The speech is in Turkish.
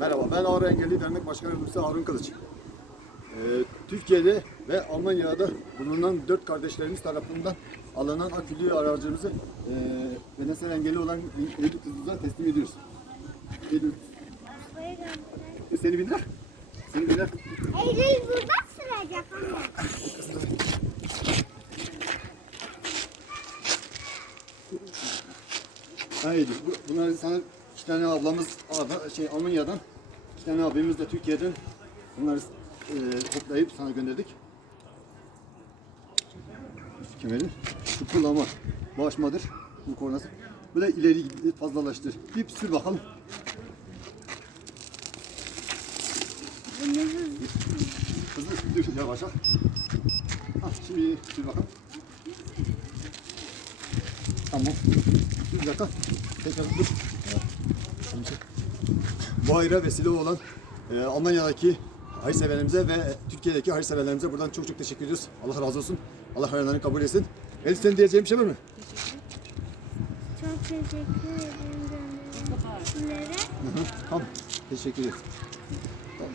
Merhaba, ben Ağrı Engelli Dernek Başkanı Yardımcısı Harun Kılıç. Ee, Türkiye'de ve Almanya'da bulunan dört kardeşlerimiz tarafından alınan akülü aracımızı e, bedensel engelli olan Eylül kızımıza teslim ediyoruz. Eylül, e, seni binler. Seni binler. Eylül burada süracak anne. Ha Eylül, bu- bunları sana iki tane ablamız şey Almanya'dan, iki tane abimiz de Türkiye'den bunları e, toplayıp sana gönderdik. Kemerin şu kullanma bu aşmadır. Bu kornası. Bu da ileri fazlalaştır. Bir sür bakalım. Hızlı dur yavaş al. Ha, şimdi sür bakalım. Tamam. Bir dakika. Tekrar dur. Bu hayra vesile olan e, Almanya'daki hayırseverlerimize ve Türkiye'deki hayırseverlerimize buradan çok çok teşekkür ediyoruz. Allah razı olsun. Allah hayırlarını kabul etsin. Elif senin diyeceğin bir şey var mı? Çok teşekkür ederim hı. Tamam. Teşekkür ederim. Tamam.